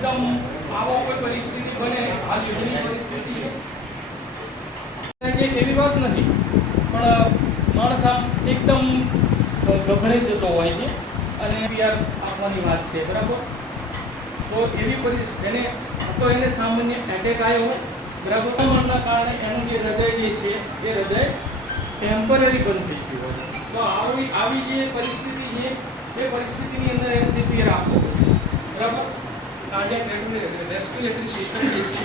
એકદમ આવો કોઈ પરિસ્થિતિ બને, હાલ યુદ્ધની પરિસ્થિતિ. એવી વાત નથી, પણ માણસ આમ એકદમ ગભરાઈ જતો હોય છે અને પીઆર આપવાની વાત છે, બરાબર? તો એવી પરિસ્થિતિ એને, તો એને સામાન્ય એટેક આવ્યો, બરાબર? મરણના કારણે એનું જે હૃદય જે છે, એ હૃદય ટેમ્પરરી બંધ થઈ ગયું હોય. તો આવી આવી જે પરિસ્થિતિ છે, એ પરિસ્થિતિની અંદર એને સીપીઆર આપવો પડશે, બરાબર? కార్డియాక్ రెగ్యులేటరీ శిష్టం చేసి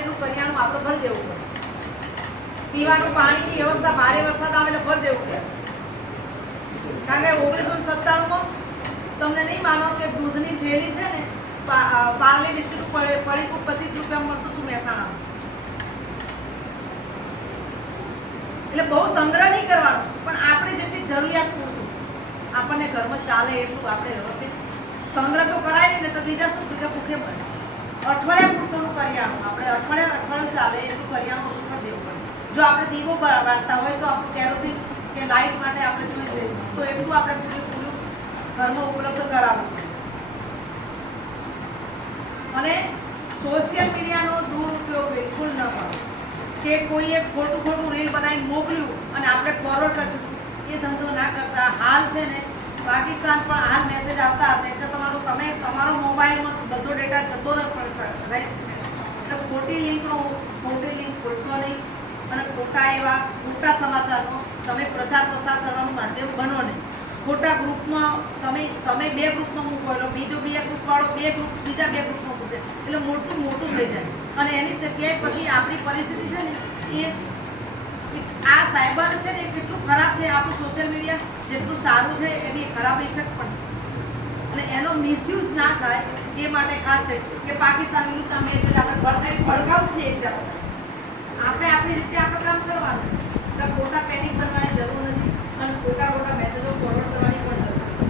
એટલું કરિયાણું આપણે ભરી દેવું પડે. પીવાનું પાણીની વ્યવસ્થા, ભારે વરસાદ આવે એટલે ભરી દેવું પડે. કારણ કે ઓગણીસો સત્તાણુંમાં તમને નહીં માનો કે દૂધની થેલી છે ને પાર્લે બિસ્કીટ પડે પડી પચીસ રૂપિયા મળતું હતું મહેસાણા એટલે બહુ સંગ્રહ નહીં કરવાનો, પણ આપણે જેટલી જરૂરિયાત પૂરતું. આપણને ઘરમાં ચાલે એટલું આપણે વ્યવસ્થિત સંગ્રહ તો કરાય ને તો બીજા શું, બીજા ભૂખે મળે અઠવાડિયા પૂરતોનું કરિયાણું આપણે અઠવાડિયા અઠવાડિયું ચાલે એટલું કરિયાણું ઓછું કરી દેવું પડે. જો આપણે દીવો વાળતા હોય તો આપણું કેરોસીન કે લાઇટ માટે આપણે જોઈશે તો એટલું આપણે પૂરેપૂરું ઘરમાં ઉપલબ્ધ કરાવવું અને સોશિયલ મીડિયાનો દુરુપયોગ બિલકુલ ન કરો. કે કોઈએ ખોટું ખોટું રીલ બનાવીને મોકલ્યું અને આપણે ફોરવર્ડ કરી દીધું એ ધંધો ના કરતા. હાલ છે ને પાકિસ્તાન પણ આ મેસેજ આવતા હશે. કે તમારો, તમે, તમારો મોબાઈલમાં બધો ડેટા જતો રાઈટ એટલે ખોટી લિંકનો, ખોટી લિંક ખોલશો નહીં. અને ખોટા એવા, ખોટા સમાચારનો તમે પ્રચાર પ્રસાર કરવાનું માધ્યમ બનો નહીં. ખોટા ગ્રુપમાં તમે તમે બે ગ્રુપમાં મૂકો બીજો બે ગ્રુપવાળો બે ગ્રુપ બીજા બે ગ્રુપમાં મૂકે. એટલે મોટું મોટું થઈ જાય. અને એની જગ્યાએ પછી આપણી પરિસ્થિતિ છે ને, એ આ સાયબર છે ને, એ કેટલું ખરાબ છે આપણું સોશિયલ મીડિયા જેટલું સારું છે, એની ખરાબ ઇફેક્ટ પણ છે. અને એનો મિસયુઝ ના થાય એ માટે ખાસ છે કે પાકિસ્તાનનું તમે છે આપણે ભડકાઈ ભડકાવું છે એક જાત આપણે આપણી રીતે આપણે કામ કરવાનું છે. એટલે ખોટા પેનિક બનવાની જરૂર નથી અને ખોટા ખોટા મેસેજો ફોરવર્ડ કરવાની પણ જરૂર નથી?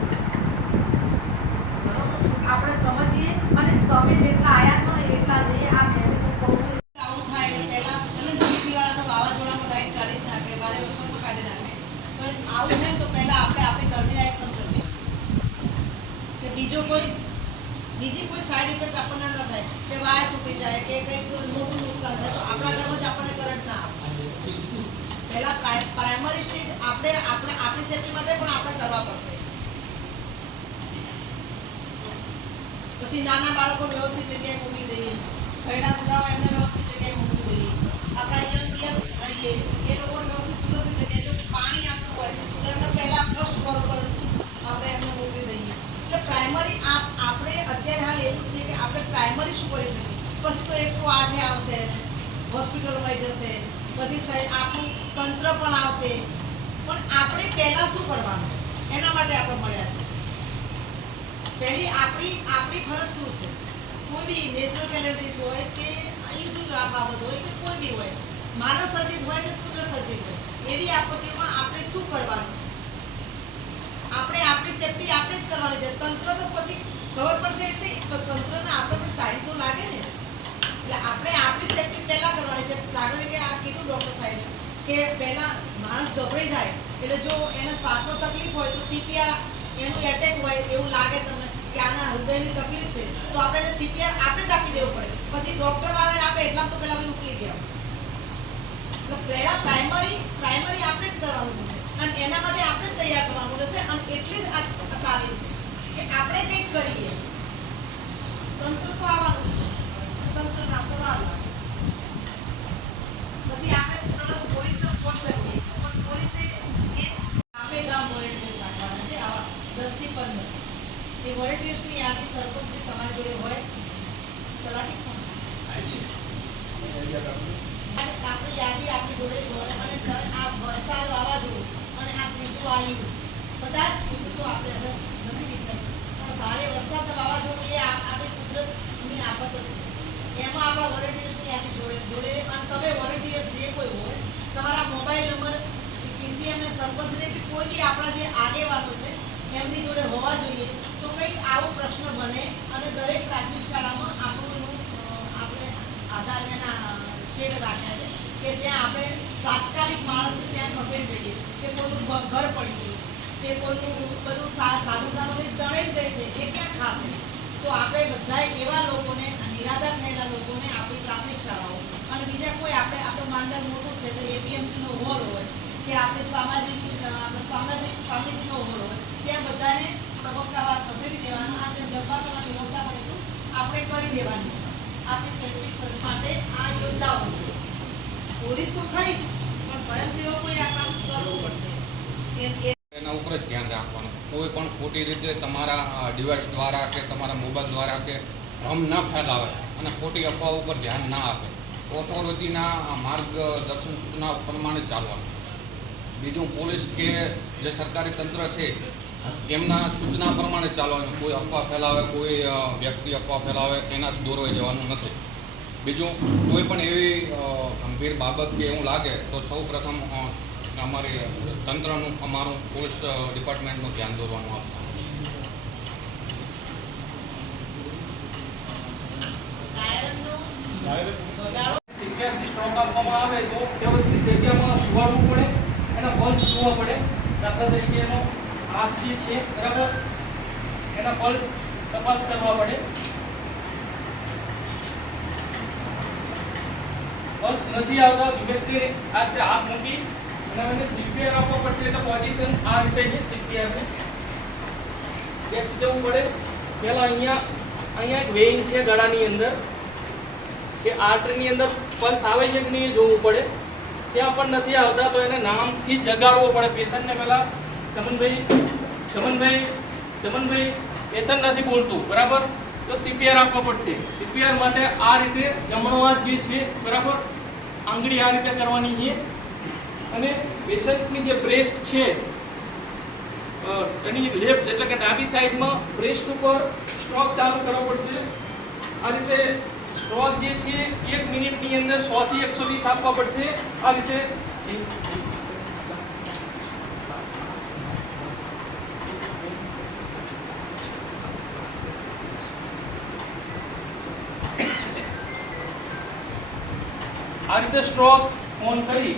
આપણે સમજીએ અને તમે જેટલા આયા છો ને એટલા જઈએ આ મેસેજ હું કહું છું આવું થાય ને પહેલા ભલે ડીપીવાળા તો વાવાઝોડામાં લાઈટ કાઢી જ નાખે ભારે વરસાદમાં કાઢી નાખે પણ આવું થાય ને તો પહેલા આપણે આપણી ઘરની લાઈટ બંધ કરી દઈએ કે બીજો કોઈ બીજી કોઈ સાઈડ ઇફેક્ટ આપણને ન થાય કે વાયર તૂટી જાય કે કંઈક મોટું નુકસાન થાય તો આપણા ઘરમાં જ આપણને કરંટ ના આવે પહેલા પ્રાઇમરી સ્ટેજ આપણે આપણે આપણી સેફટી માટે પણ આપણે કરવા પડશે. પછી નાના બાળકો વ્યવસ્થિત જગ્યાએ મૂકી દઈએ. ઘરડા બુઢાઓ એમને વ્યવસ્થિત જગ્યાએ મૂકી દઈએ. આપણા યંગ યંગ રહીએ. એ લોકોને વ્યવસ્થિત સુરક્ષિત જગ્યાએ જો પાણી આપતું હોય, તો એમને પહેલા ફર્સ્ટ ફ્લોર પર આપણે એમને મૂકી દઈએ. એટલે પ્રાઇમરી આપ, આપણે અત્યારે હાલ એવું છે કે આપણે પ્રાઇમરી શું કરી શકીએ? પછી તો એકસો આઠે આવશે હોસ્પિટલમાં જશે. પછી સાહેબ આપણું તંત્ર પણ આવશે. પણ આપણે પહેલા શું કરવાનું? એના માટે આપણે મળ્યા છે પહેલી આપણી આપણી ફરજ શું છે? કોઈ બી નેચરલ કેલેમિટીઝ હોય કે યુદ્ધ બાબત હોય કે કોઈ બી હોય માનવ સર્જિત હોય કે કુદરત સર્જિત હોય, એવી આપત્તિઓમાં આપણે શું કરવાનું છે? આપણે આપણી સેફટી આપણે જ કરવાની છે. તંત્ર તો પછી ખબર પડશે એટલે તંત્રને આપણે પણ સારી તો લાગે ને. એટલે આપણે આપણી સેફટી પહેલા કરવાની છે. લાગે કે આ કીધું ડોક્ટર સાહેબ કે પહેલા માણસ ગભરાઈ જાય. એટલે જો એને શ્વાસમાં તકલીફ હોય તો સીપીઆર એનું એટેક હોય એવું લાગે તમને કે આના હૃદયની તકલીફ છે, તો આપણે એને સીપીઆર આપણે જ આપી દેવું પડે. પછી ડૉક્ટર આવે આપે એટલા તો પહેલા બી ઉકલી ગયા. એટલે પહેલા પ્રાઇમરી પ્રાઇમરી આપણે જ કરવાનું છે અને એના માટે આપણે જ તૈયાર થવાનું રહેશે અને એટલી જ આ તાલીમ છે કે આપણે કંઈક કરીએ. તંત્ર તો આવવાનું છે. વર્ષની યાદી સરપંચની જોડે હોય, તલાટી આપણે અને આ વરસાદ વાવાઝોડું અને આ ત્રીજું આવ્યું, બધા જ તો આપણે હવે નથી વિચાર્યું પણ ભારે વરસાદ વાવાઝોડું એ જ હોય અને દર- આ અને આ ત્રીજું આવ્યું કદાચ વોલંટિયર જે કોઈ હોય, તમારા મોબાઈલ નંબર સરપંચને કે કોઈ બી આપણા જે આગેવાનો છે, એમની જોડે હોવા જોઈએ. તો કંઈક આવો પ્રશ્ન બને અને દરેક પ્રાથમિક શાળામાં આપણું આપણે આધારના શેડ રાખ્યા છે કે ત્યાં આપણે તાત્કાલિક માણસને ત્યાં ખસેડી દઈએ, કે કોઈનું ઘર પડી ગયું, કે કોઈનું બધું સાધન સામગ્રી તણે જ ગઈ છે, એ ક્યાં ખાશે? તો આપણે બધાએ એવા લોકોને નિરાધાર થયેલા લોકોને આપણી પ્રાથમિક શાળાઓ. અને બીજા કોઈ આપણે, આપણું માંડલ મોટું છે, તો એપીએમસીનો હોલ હોય, કે આપણે સામાજિક આપણે સામાજિક સ્વામીજીનો હોલ હોય, ત્યાં બધાને તબક્કાવાર ખસેડી દેવાના અને જમવા કરવાની વ્યવસ્થા પણ આપણે કરી દેવાની છે. આપણી શૈક્ષિક સંસ્થા માટે આ યોદ્ધાઓ છે. પોલીસ તો ખરી જ, પણ સ્વયંસેવકોએ આ કામ કરવું પડશે. એના ઉપર જ ધ્યાન રાખવાનું. કોઈ પણ ખોટી રીતે તમારા ડિવાઇસ દ્વારા કે તમારા મોબાઈલ દ્વારા કે ભ્રમ ન ફેલાવે અને ખોટી અફવાઓ ઉપર ધ્યાન ના આપે. ઓથોરિટીના માર્ગદર્શન સૂચના પ્રમાણે ચાલવાનું. બીજું પોલીસ કે જે સરકારી તંત્ર છે, એમના સૂચના પ્રમાણે ચાલવાનું. કોઈ અફવા ફેલાવે, કોઈ વ્યક્તિ અફવા ફેલાવે એનાથી દોરવાઈ જવાનું નથી. બીજું કોઈ પણ એવી ગંભીર બાબત કે એવું લાગે તો સૌ પ્રથમ અમારી તંત્રનું, અમારું પોલીસ ડિપાર્ટમેન્ટનું ધ્યાન દોરવાનું આપવાનું આપવામાં આવે તો વ્યવસ્થિત જગ્યામાં સુવાડવું પડે એના પલ્સ જોવા પડે દાખલા તરીકે એનો હાથ જે છે. બરાબર એના પલ્સ તપાસ કરવા પડે પલ્સ નથી આવતા વ્યક્તિ આ રીતે હાથ મૂકી અને મને સીપીઆર આપવો પડશે એટલે પોઝિશન આ રીતે છે સીપીઆરની બેસી જવું પડે. પહેલાં અહીંયા અહીંયા એક વેઇન છે ગળાની અંદર, કે આર્ટની અંદર પલ્સ આવે છે કે નહીં એ જોવું પડે. ત્યાં પણ નથી આવતા, તો એને નામથી જગાડવો પડે. પેશન્ટને પહેલાં ચમનભાઈ ચમનભાઈ ચમનભાઈ, પેશન્ટ નથી બોલતું, બરાબર? તો સીપીઆર આપવા પડશે. સીપીઆર માટે આ રીતે જમણો હાથ જે છે, બરાબર? આંગળી આ રીતે કરવાની છે. અને પેશન્ટની જે બ્રેસ્ટ છે એની લેફ્ટ એટલે કે ડાબી સાઈડમાં બ્રેસ્ટ ઉપર સ્ટ્રોક ચાલુ કરવો પડશે આ રીતે સ્ટ્રોક જે છે એક મિનિટની અંદર સો થી એકસો વીસ આપવા પડશે આ રીતે આ રીતે સ્ટ્રોક ઓન કરી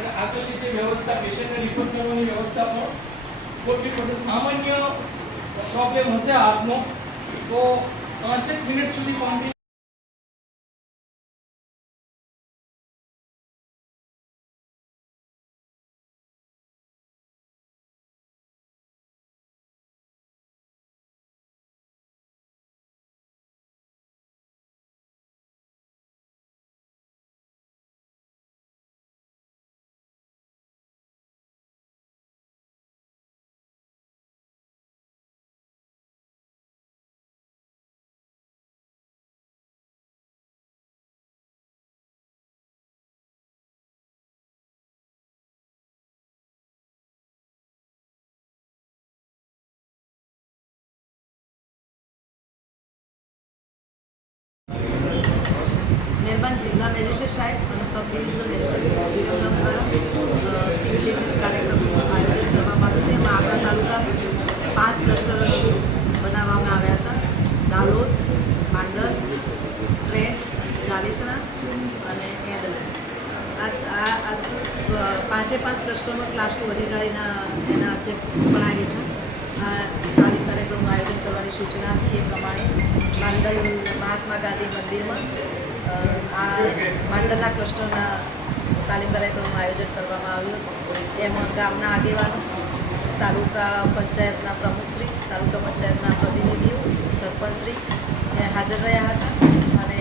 અને આગળની જે વ્યવસ્થા પેશન્ટને રિફર કરવાની વ્યવસ્થા પણ ગોઠવી પડશે સામાન્ય પ્રોબ્લેમ હશે હાથનો તો પાંચેક મિનિટ સુધી પંપિંગ મહેરબાન જિલ્લા મેજિસ્ટ્રેટ સાહેબ અને સબ ડિવિઝન દ્વારા સિવિલ ડિફેન્સ કાર્યક્રમનું આયોજન કરવામાં આવ્યું છે એમાં આપણા તાલુકા પાંચ ક્લસ્ટરો બનાવવામાં આવ્યા હતા દાલોદ માંડર ટ્રેન ચાલીસણા અને એદલા પાંચે પાંચ ક્લસ્ટરમાં ક્લાસ ટુ અધિકારીના એના અધ્યક્ષ પણ હેઠળ આ આ કાર્યક્રમનું આયોજન કરવાની સૂચના હતી એ પ્રમાણે માંડલ મહાત્મા ગાંધી મંદિરમાં આ માંડલના ક્લસ્ટરના તાલીમ કાર્યક્રમનું આયોજન કરવામાં આવ્યું હતું. એમાં ગામના આગેવાનો, તાલુકા પંચાયતના પ્રમુખશ્રી તાલુકા પંચાયતના પ્રતિનિધિઓ, સરપંચશ્રી હાજર રહ્યા હતા અને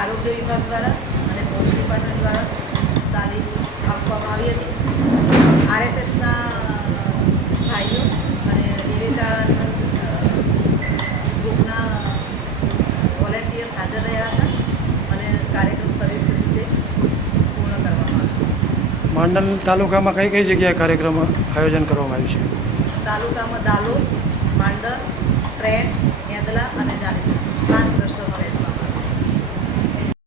આરોગ્ય વિભાગ દ્વારા અને પોલીસ ડિપાર્ટમેન્ટ દ્વારા તાલીમ આપવામાં આવી હતી. આરએસએસના ભાઈઓ અને વિવેકાનંદ ગ્રુપના વોલેન્ટિયર્સ હાજર રહ્યા હતા અને કાર્યક્રમ સરસ રીતે પૂર્ણ કરવામાં આવ્યો માંડલ તાલુકામાં કઈ કઈ જગ્યાએ કાર્યક્રમ આયોજન કરવામાં આવ્યું છે? તાલુકામાં દાલોદ, માંડલ, ટ્રેન એદલા અને જાણીસર પાંચ